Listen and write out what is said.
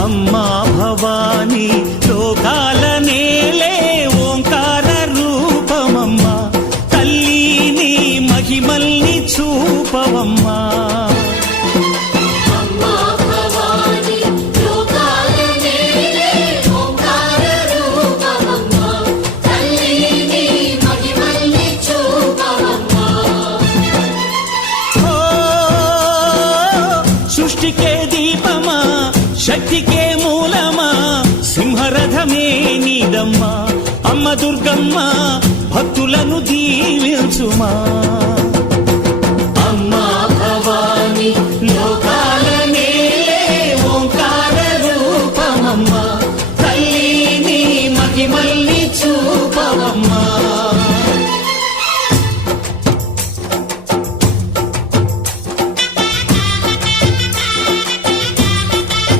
అమ్మా భవానీ లోకాల నేలే ఓంకార రూపమమ్మా తల్లి నీ మహిమల్ని చూపవమ్మా సృష్టికే దీపమా శక్తికే మూలమా సింహరథమే నీదమ్మా అమ్మ దుర్గమ్మ భక్తులను దీవించుమా